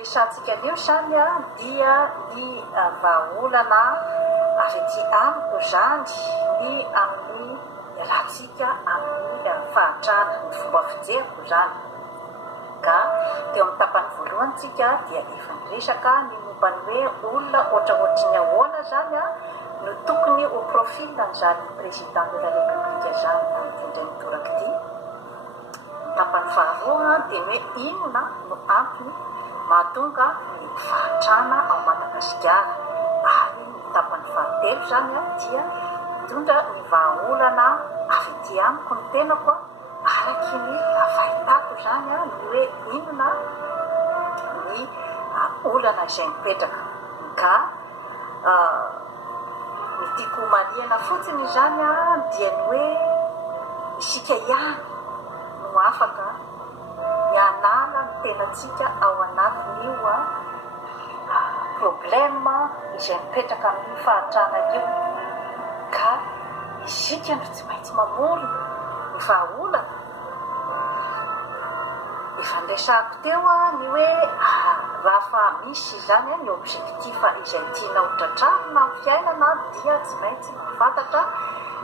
resantsika anio zany a dia ny vahaolana avy aty amiko zany ny amin'ny ialatsika amin'ny fahatrana ny fomba fijeriko zany ka teo amin'ny tapany voalohany tsika dia efa niresaka ny momban'ny hoe olona ohatraohatriny ahoana zany a no tokony ho profilany zany président de la république zany am'tindray mitoraka ity. Tapany faharoa dia hoe inona no antony mahatonga ny fahatrana ao Madagasikara ary ny tapany fahatelo zany a dia mitondra ny vahaolana avy aty amiko ny tenako araky ny fahitako zany a ny hoe inona ny olana izay mipetraka ka ny tiako marihana fotsiny zany a dia ny hoe isika ihany no afaka mianala ny tenatsika ao anatin'io problema izay mipetraka amin'ny fahatrana io ka isika no tsy maintsy mamorona ny vahaolana. Efa nresahako teo ny hoe raha fa misy zany ny objectif izay tiana hotratrarina amin'ny fiainana dia tsy maintsy mahafantatra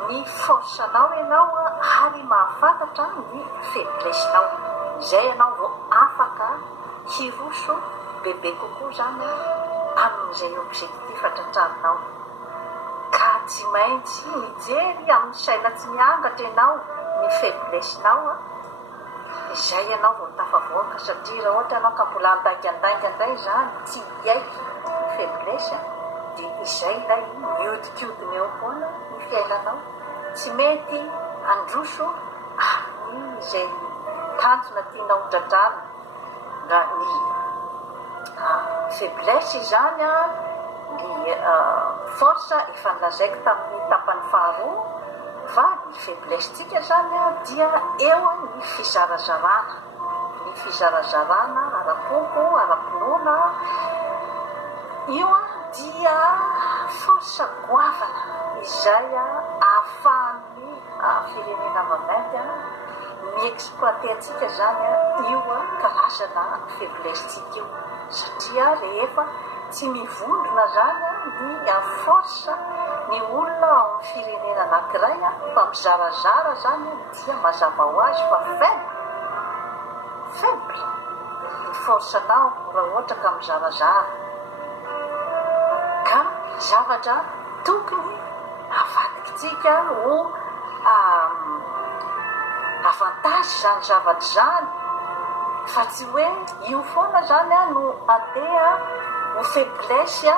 ny force-nao ianao ary mahafantatra ny faiblesse-nao izay ianao vao afaka hiroso bebe kokoa zany amin'izay objectif tratrarinao ka tsy maintsy mijery amin'ny saina tsy miangatra ianao ny faiblesse-nao izay ianao vao tafavoaka satria raha ohatra ianao ka mbola andaingandainga indray zany tsy hiaiky ny faiblesse dia izay ilay miodikodiny eo foana ny fiainanao tsy mety androso amin'ny izay tanjona tiana hotratrarina nga ny faiblesse zany ny force efa nilazaiko tamin'ny tapany faharoa fa ny faiblesse-tsika zany dia eo ny fizarazarana ara-poko ara-pinoana io dia force goavana izay ahafahan'ny firenena maventy miexploite atsika zany io karazana faiblesse-tsika io satria rehefa tsy mivondrona zany ny force ny olona ao amin'ny firenena anankiray fa mizarazara zany dia mazava ho azy fa faible ny force-nao raha ohatra ka mizarazara ka zavatra tokony avadikitsika ho avantage zany zavatra zany fa tsy hoe io foana zany no andeha ho faiblesse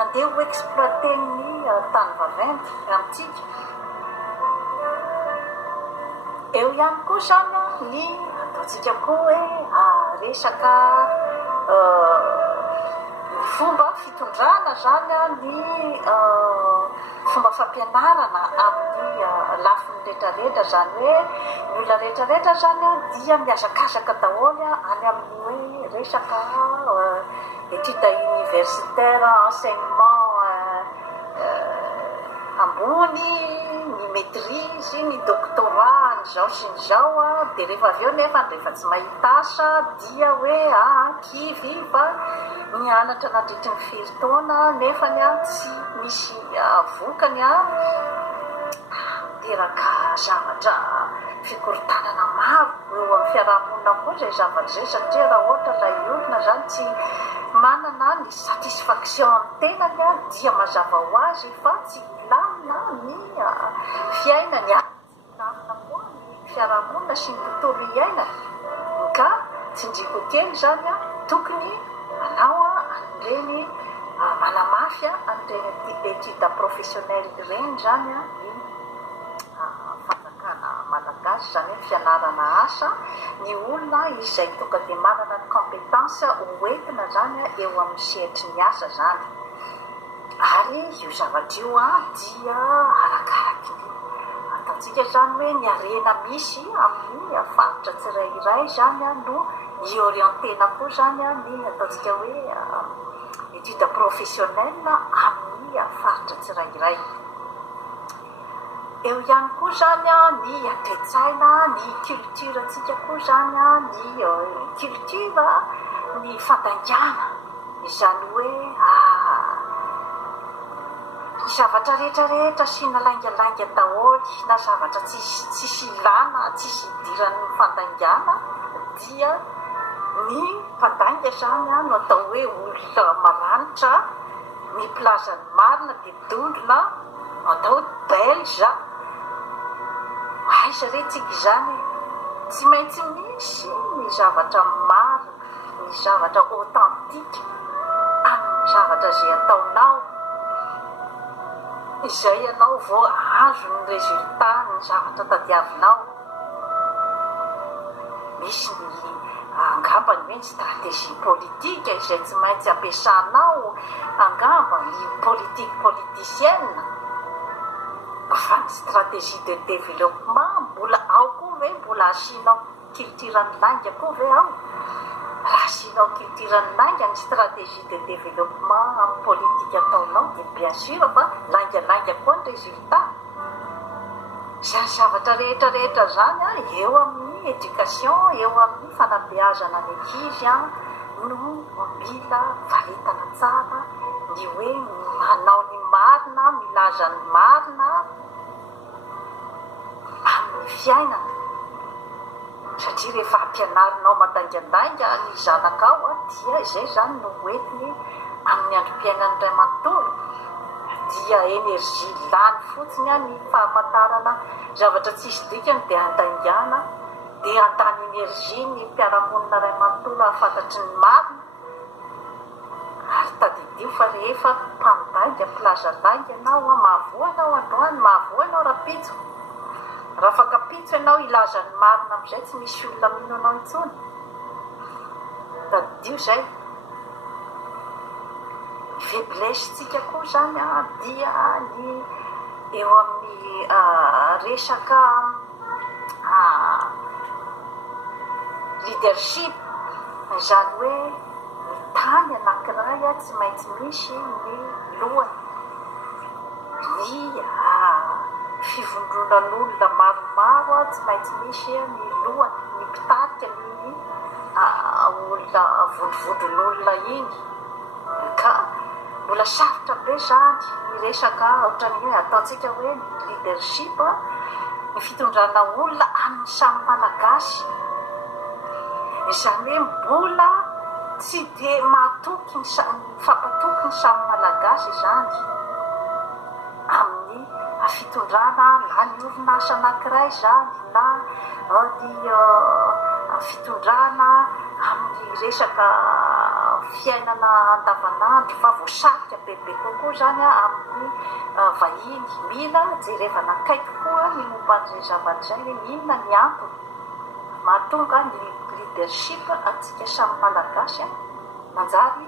andeha ho exploite ny tany vaventy amintsika. Eo ihany koa zany ny ataontsika koa hoe resaka ny fomba fitondrana zany ny fomba fampianarana amin'ny lafiny rehetrarehetra zany hoe ny olona rehetrarehetra zany dia miazakazaka daholo any amin'ny hoe resaka étude universitaire enseignement ambony ny maîtrise ny doctorat nyzao sy nyzao dia rehefa avy eo nefa rehefa tsy mahita asa dia hoe kivy fa mianatra nandritry ny firy taona nefany tsy misy vokany teraka zavatra fikorontanana maro eo amin'ny fiarahamonina koa zay zavatra zay satria raha ohatra ilay olona zany tsy manana ny satisfaction amin'ny tenany dia mazava ho azy fa tsy ilamina ny fiainany ilamina koa ny fiarahamonina sy ny tontolo iainana ka tsinjiko kely zany tokony anao an'ireny manamafy an'ireny étude professionnelle ireny zany ny fanjakana malagasy zany hoe fianarana asa ny olona izay tonga dia manana ny compétence hoentina zany eo amin'ny sehatry ny asa zany ary io zavatra io dia arakaraky ny ataontsika zany hoe ny arena misy amin'ny faritra tsirairay zany no iorientena koa zany ny ataontsika hoe étude professionnelle amin'ny faritra tsirairay. Eo ihany koa zany ny atoetsaina ny culture atsika koa zany ny culture amin'ny fandangana izany hoe ny zavatra rehetrarehetra sy nalangalanga daholy na zavatra tsisy ilana tsisy idiran'ny fandangana dia ny mpandanga zany no atao hoe olona maranitra ny plazany marina dia dondrona atao belge aiza retsika izany tsy maintsy misy ny zavatra marina ny zavatra authentique amin'ny zavatra zay ataonao izay ianao vao azo ny résultat ny zavatra tadiavinao misy ny angambany hoe ny stratégie politique izay tsy maintsy ampiasanao angamba ny politique politicienne fa ny stratégie de développement mbola ao koa ve mbola asianao culturany langa koa ve ao raha asianao culturany langa ny stratégie de développement amin'ny politique ataonao dia bien sûr fa langalanga koa ny résultat zany zavatra rehetrarehetra zany eo amin'ny éducation eo amin'ny fanabeazana ny ankizy no mila valitana tsara ny hoe manao ny marina milaza ny marina amin'ny fiainana satria rehefa ampianarinao mandangandanga ny zanakao dia izay zany no hoentiny amin'ny androm-piainany ray manontolo dia énergie lany fotsiny ny fahamantarana zavatra tsisy dikany dia andangana dia andany énergie ny mpiaramonina ray manontolo ahafantatry ny marina ary tadidio fa rehefa mpandanga plazadanga ianao mahavoanao androany mahavoanao rapitso raha fakapitso ianao ilaza ny marina amin'izay tsy misy olona mino anao intsony tadidio zay faiblesse-tsika koa zany dia ny eo amin'ny resaka leadership zany hoe ny tany anankiray tsy maintsy misy ny lohany ny fivondronan'olona maromaro tsy maintsy misy ny lohany ny mpitarika ny olona vondrovondron'olona iny ka mbola sarotra be zany ny resaka ohatran'ny hoe ataontsika hoe ny leadership ny fitondrana olona amin'ny samy malagasy izany hoe mbola tsy dia mahatoky ny fampatoky ny samy malagasy zany amin'ny fitondrana na ny orinasa anankiray zany na ny fitondrana amin'ny resaka fiainana andavanandro fa voasarika bebe kokoa zany amin'ny vahiny mila jerevana akaiky koa ny momban'izay zavatra izay hoe inona ny antony mahatonga ny leadership atsika samy malagasy manjary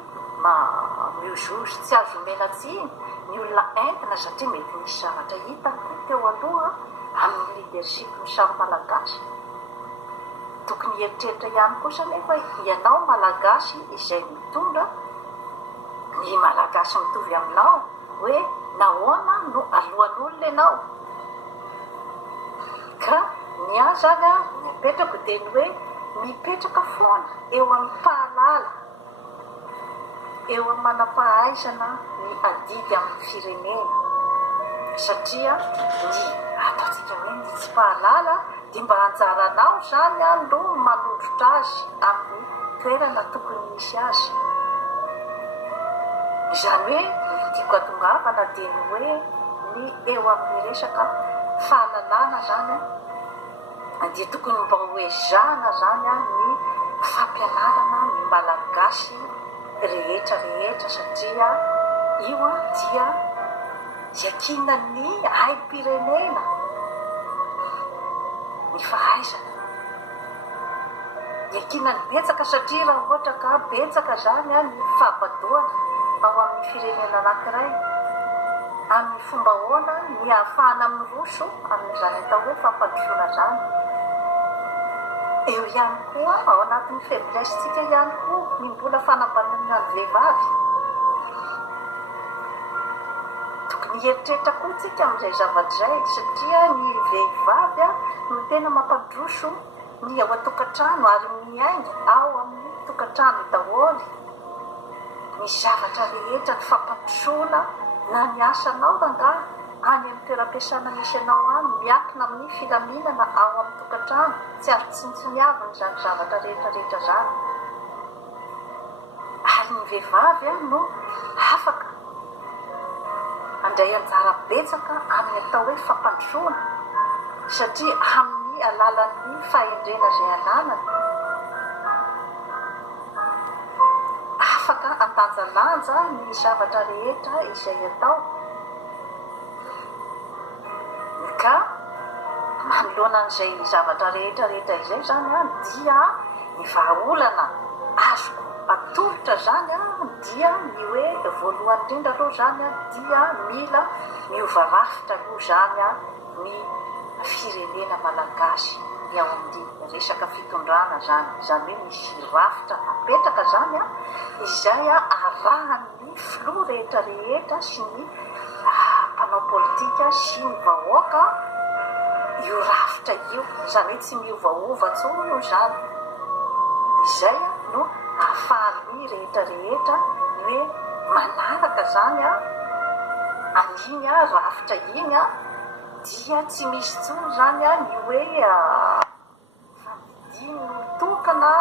miozozy tsy azo menatsiny ny olona entina satria mety misy zavatra hita teo aloha amin'ny leadership ny samy malagasy tokony heritreritra ihany kosa nefa ianao malagasy izay mitondra ny malagasy mitovy aminao hoe nahoana no alohan'olona ianao ka ny ahy zany mipetrako dia ny hoe mipetraka foana eo amin'ny fahalala eo amin'ny manam-pahaizana ny adidy amin'ny firenena satria ny ataontsika hoe ny tsy fahalala dia mba hanjaranao zany no manondrotra azy amin'ny toerana tokony misy azy izany hoe tiako atongavana dia ny hoe ny eo amin'ny resaka fahalalana zany dia tokony mba hoezahana zany ny fampianarana ny malagasy rehetrarehetra satria io dia iakinany aim-pirenena ny fahaizana iakinany betsaka satria raha ohatra ka betsaka zany ny fahabadoana ao amin'ny firenena anankiray amin'ny fomba hoana ny ahafahana miroso amin'izany atao hoe fampandrosoana zany eo ihany koa ao anatin'ny faiblesse-tsika ihany koa ny mbola fanambanana ny vehivavy tokony heritreritra koa tsika amin'izay zavatra izay satria ny vehivavy no tena mampandroso ny ao an-tokantrano ary miainga ao amin'ny tokantrano daholo ny zavatra rehetra ny fampandrosoana na ny asanao ranga any amin'ny toeram-piasana misy anao any miakina amin'ny filaminana ao amin'ny tokantrano tsy ary tsintsiniaviny zany zavatra rehetrarehetra zany ary ny vehivavy no afaka andray anjara betsaka amin'ny atao hoe fampandrosoana satria amin'ny alalan'ny fahendrena izay ananany afaka andanjalanja ny zavatra rehetra izay atao ka manoloana an'izay zavatra rehetrarehetra izay zany dia ny vahaolana azoko atolotra zany dia ny hoe voalohany indrindra aloha zany dia mila miova rafitra aloha zany ny firenena malagasy ny ao amin'ny resaka fitondrana zany hoe misy rafitra apetraka zany izay arahan'ny filoha rehetrarehetra sy ny mpanao politika sy ny vahoaka io rafitra io zany hoe tsy miovaova tsony zany izay no ahafahan'ny rehetrarehetra ny hoe manaraka zany aniny rafitra iny dia tsy misy tsony zany ny hoe famidiny tokana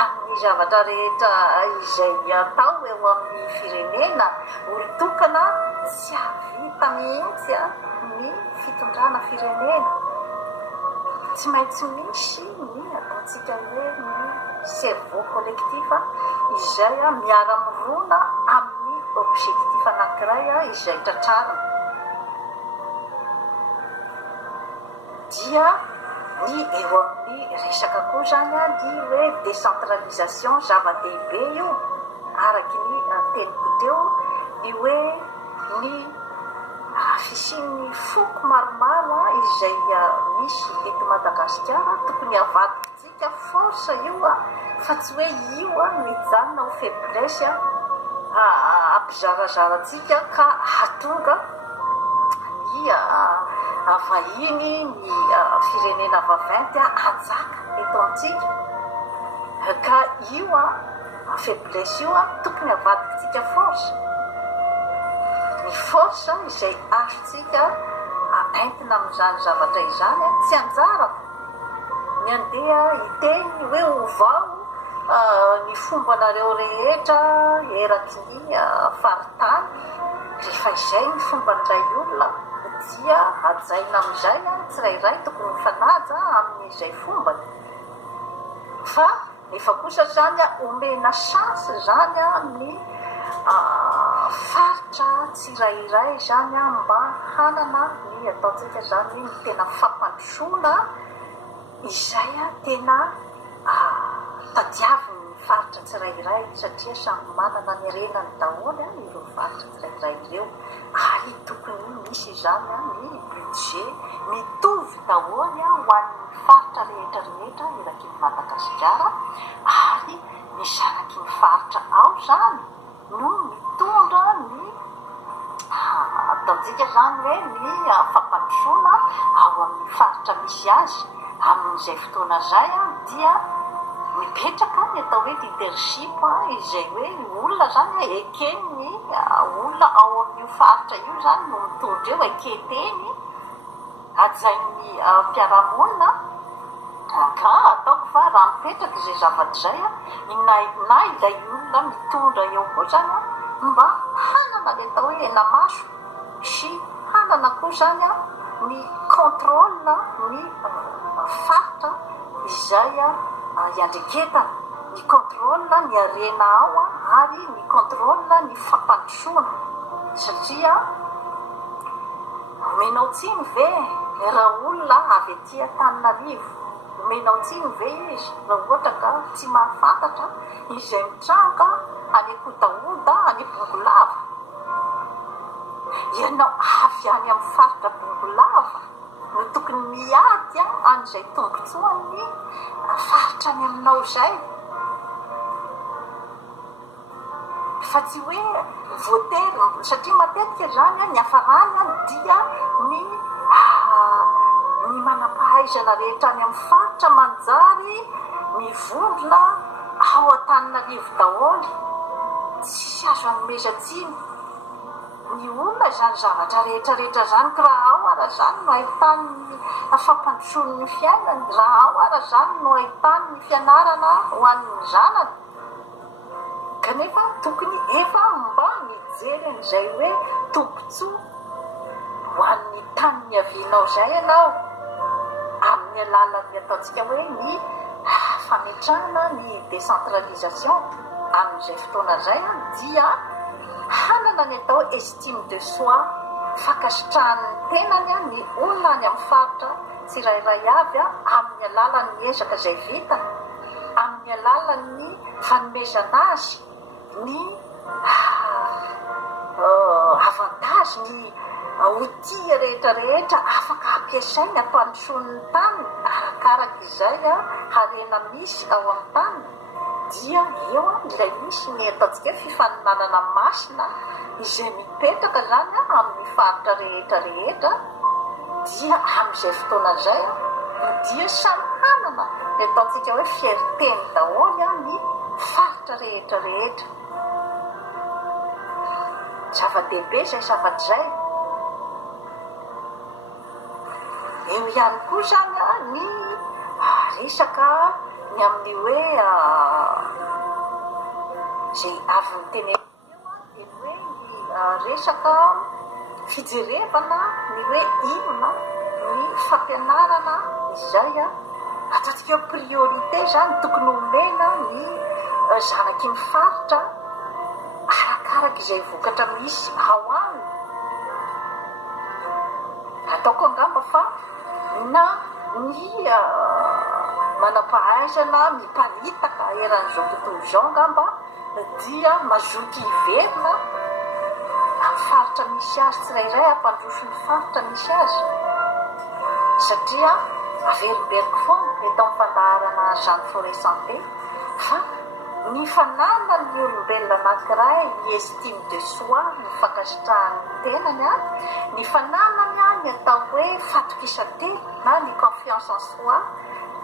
amin'ny zavatra rehetra izay atao eo amin'ny firenena olotokana tsy havita mihitsy ny fitondrana firenena tsy maintsy misy ny ataontsika hoe ny cerveau collectif izay miara-mirona amin'ny objectif anankiray izay tratrarina dia ny eo amin'ny resaka koa zany ny hoe décentralisation zava-dehibe io araky ny teniko teo ny hoe ny fisian'ny foko maromaro izay misy eto Madagasikara tokony avadintsika force io fa tsy hoe io mijanona ho faiblesse ampizarazaratsika ka hatonga ny vahiny ny firenena vaventy ajaka eto amintsika ka io faiblesse io tokony avadintsika force ny force izay azontsika entina amin'izany zavatra izany tsy anjara ny andeha hiteny hoe ovao ny fombanareo rehetra eraky ny faritany rehefa izay ny fomban'ilay olona dia ajaina amin'izay tsirairay tokony mifanaja amin'izay fombany fa efa kosa zany omena chance zany ny faritra tsirairay zany mba hanana ny ataontsika zany ny tena fampandrosoana izay tena tadiaviny ny faritra tsirairay satria samy manana ny renany daholo ireo faritra tsirairay ireo ary tokony misy zany ny budget mitovy daholo ho an'ny faritra rehetrarehetra eraky ny Madagasikara ary misaraky ny faritra ao zany no mitondra ny ataontsika zany hoe ny fampandrosoana ao amin'ny faritra misy azy amin'izay fotoana zay dia mipetraka ny atao hoe leadership izay hoe olona zany ekeny ny olona ao amin'io faritra io zany no mitondra eo eketeny ajain'ny mpiaramonina ka ataoko fa raha mipetraka izay zavatra zay na ilay olona mitondra eo koa zany mba hanana le atao hoe enamaso sy hanana koa zany ny contrôle ny faritra izay iandreketana ny contrôle ny arena ao ary ny contrôle ny fampandrosoana satria omenao tsiny ve raha olona avy aty Antananarivo omenao tsiny ve izy raha ohatra ka tsy mahafantatra izay mitranga any Kotaoda any Bongolava ianao avy any amin'ny faritra Bongolava no tokony miady an'izay tombotsoany faritra any aminao zay fa tsy hoe voatery satria matetika zany ny hafarany dia ny manam-pahaizana rehetra any amin'ny faritra manjary mivondrona ao Antananarivo daholo tsisy azo anomezatsiny ny olona zany zavatra rehetrarehetra zany ka raha ao ara zany no ahitany fampandrosoany ny fiainany, raha ao ara zany no ahitany ny fianarana ho an'ny zanany, kanefa tokony efa mba mijery an'izay hoe tombontsoa ho an'ny tany miavianao zay ianao amin'ny alalan'ny ataontsika hoe ny fametrahana ny décentralisation amin'izay fotoana zay dia hanana ny atao estime de soi, fakasitrahan'ny tenany ny olona any amin'ny faritra tsirairay avy amin'ny alalan'ny ezaka izay vita, amin'ny alalan'ny fanomezana azy ny avantage, ny outil rehetrarehetra afaka ampiasainy ampandrosoan'ny tany arakaraka izay harena misy ao amin'ny tany, dia eo ilay misy ny ataontsika fifaninanana masina izay mipetraka zany amin'ny faritra rehetrarehetra, dia amin'izay fotoana izay dia samy hanana ny ataontsika hoe fierteny daholo ny faritra rehetrarehetra. Zava-dehibe izay zavatra izay. Eo ihany koa zany ny resaka ny amin'ny hoe zay avy ny tenenina dia hoe ny resaka fijerevana ny hoe inona ny fampianarana izay ataontsika hoe priorité zany tokony omena ny zanaky ny faritra arakaraka izay vokatra misy ao aminy. Ataoko angamba fa na ny manampahaizana miparitaka eran'izao tontolo izao angamba dia mazoky hiverina amin'ny faritra misy azy tsirairay ampandroso ny faritra misy azy, satria averimberiko foana eto amin'ny fandaharana Jeanne Forêt santé fa ny fananana ny olombelona anankiray ny estime de soi, ny fankasitrahan'ny tenany ny fananany ny atao hoe fatokisantena na ny confiance en soi,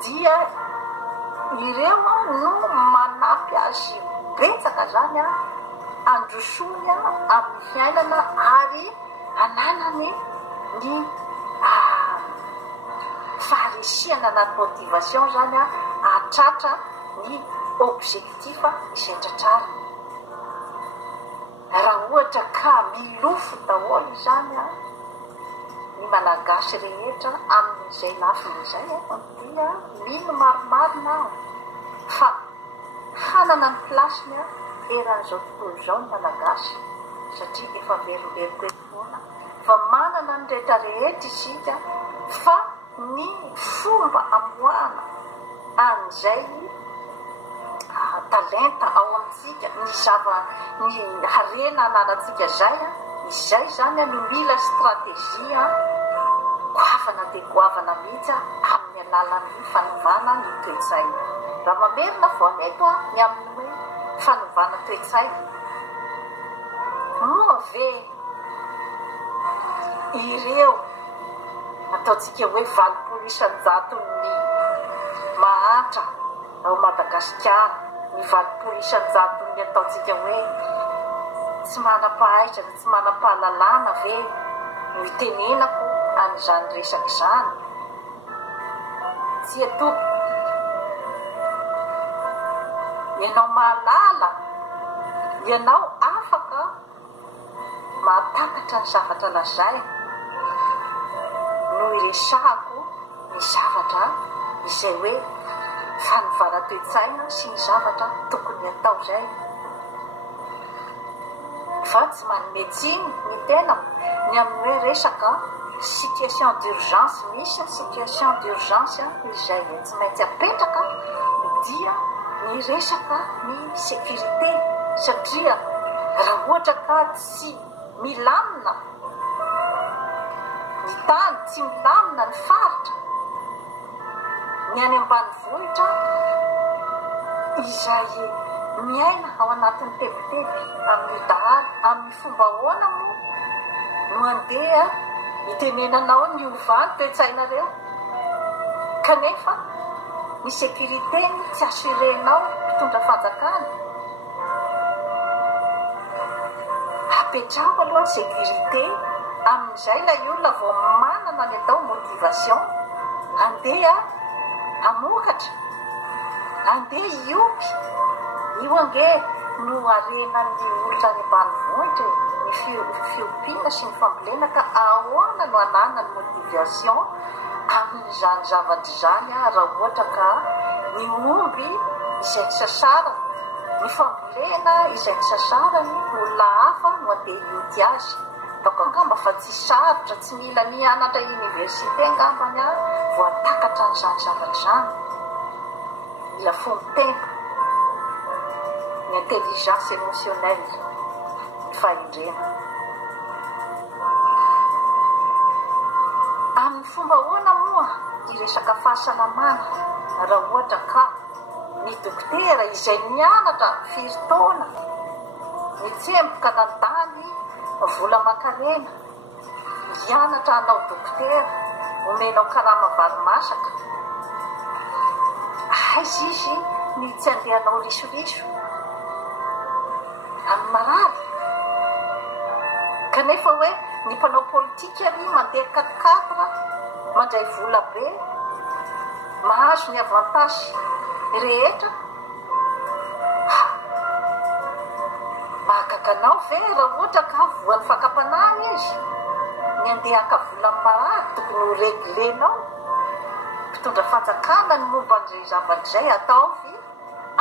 dia ireo no manampy azy betsaka zany androsony amin'ny fiainana ary ananany ny faharisiana na motivation zany atratra ny objectif izay tratrara. Raha ohatra ka milofo daholo zany ny malagasy rehetra amin'izay lafin'izay dia mino maromarona fa hanana ny plasiny eran'izao tontolo izao ny malagasy, satria efa verimberiko foana fa manana ny rehetrarehetra isika fa ny fomba amoahana an'izay talenta ao amintsika ny harena ananatsika zay izay zany no mila stratégie goavana dia goavana mihitsy amin'ny alalan'ny fanovana ny toe-tsaina. Raha mamerina foana eto ny amin'ny hoe fanovana toe-tsaina moa ve ireo ataontsika hoe 20 isan-jaton'ny mahatra ao Madagasikara, ny 20 isan-jaton'ny ataontsika hoe tsy manam-pahaizana, tsy manam-pahalalana ve no itenenako an'izany resaka izany. Tsy atoky ianao mahalala, ianao afaka mahatakatra ny zavatra lazay no iresahako ny zavatra izay hoe fanovana toe-tsaina sy ny zavatra tokony atao zay. Fa tsy manometsiny ny tena ny amin'ny hoe resaka situation d'urgence, misy situation d'urgence izay tsy maintsy apetraka dia ny resaka ny sécurité, satria raha ohatra ka tsy milamina ny tany, tsy milamina ny faritra, ny any ambanivohitra izay miaina ao anatin'ny teboteby amin'ny dahalo amin'ny fomba ahoana moa no andeha itenenanao ny ovany toe-tsainareo, kanefa ny sécurité tsy assurenao mpitondra fanjakana apetraho aloha ny sécurité amin'izay ilay olona vao manana ny atao motivation andeha amokatra andeha iompy io ange no arenan'ny olona ny ambanivohitra ny fiompiana sy ny fambolena ka ahoana no anana ny motivation amin'izany zavatra izany raha ohatra ka ny omby izay ny sasarany ny fambolena izay ny sasarany olona hafa no andeha ioty azy donc angamba fa tsy sarotra tsy mila nianatra université angambany voatakatra n'izany zavatra zany mila fomitena ny intelligence émotionnelle ny fahendrena amin'ny fomba hoana moa iresaka fahasalamana raha ohatra ka ny dokotera izay nianatra firy-taona mitsemboka nandany vola makarena mianatra hanao dokotera omenao karama varimasaka aizy izy ny tsy andehanao risoriso amin'ny marary kanefa hoe ny mpanao politika ary mandeha 4-4 mandray vola be mahazo ny avantage rehetra mahagaganao ve raha ohatra ka voan'ny fakapanahy izy ny andeha haka vola marary tokony ho reglenao mpitondra fanjakana ny momba an'izay zavatra izay atao vy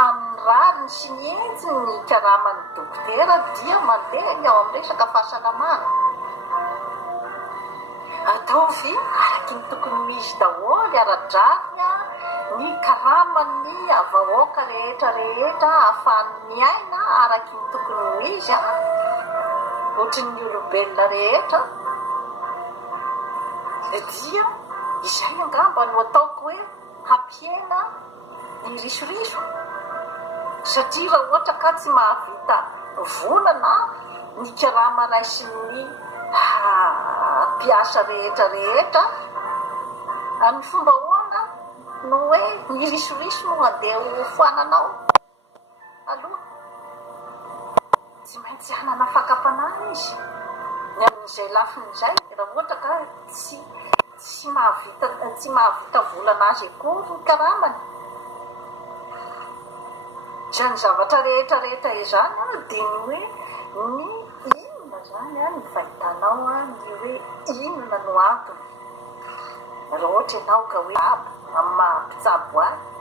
amin'ny rariny sy ny entsiny ny karaman'ny dokotera dia mandeha ny ao amin'ny resaka fahasalamana atao vy araky ny tokony misy daholy ara-drariny ny karaman'ny avahoaka rehetra ahafahany miaina araky ny tokony ho izy ohatrin'ny olombelona rehetra dia izay angamba no ataoko hoe hampiena ny risoriso satria raha ohatra ka tsy mahavita volana ny karama raisin'ny mpiasa rehetra amin'ny fomba hoana no hoe ny risoriso no andeha ho foananao aloha tsy maintsy hanana fakapanahy izy ny amin'izay lafin'izay raha ohatra ka tsy mahavita volana azy akory ny karamany zany zavatra rehetra izany dia ny hoe ny inona zany ny fahitanao ny hoe inona no antony raha ohatra ianao ka hoe amin'ny mahampitsabo ahy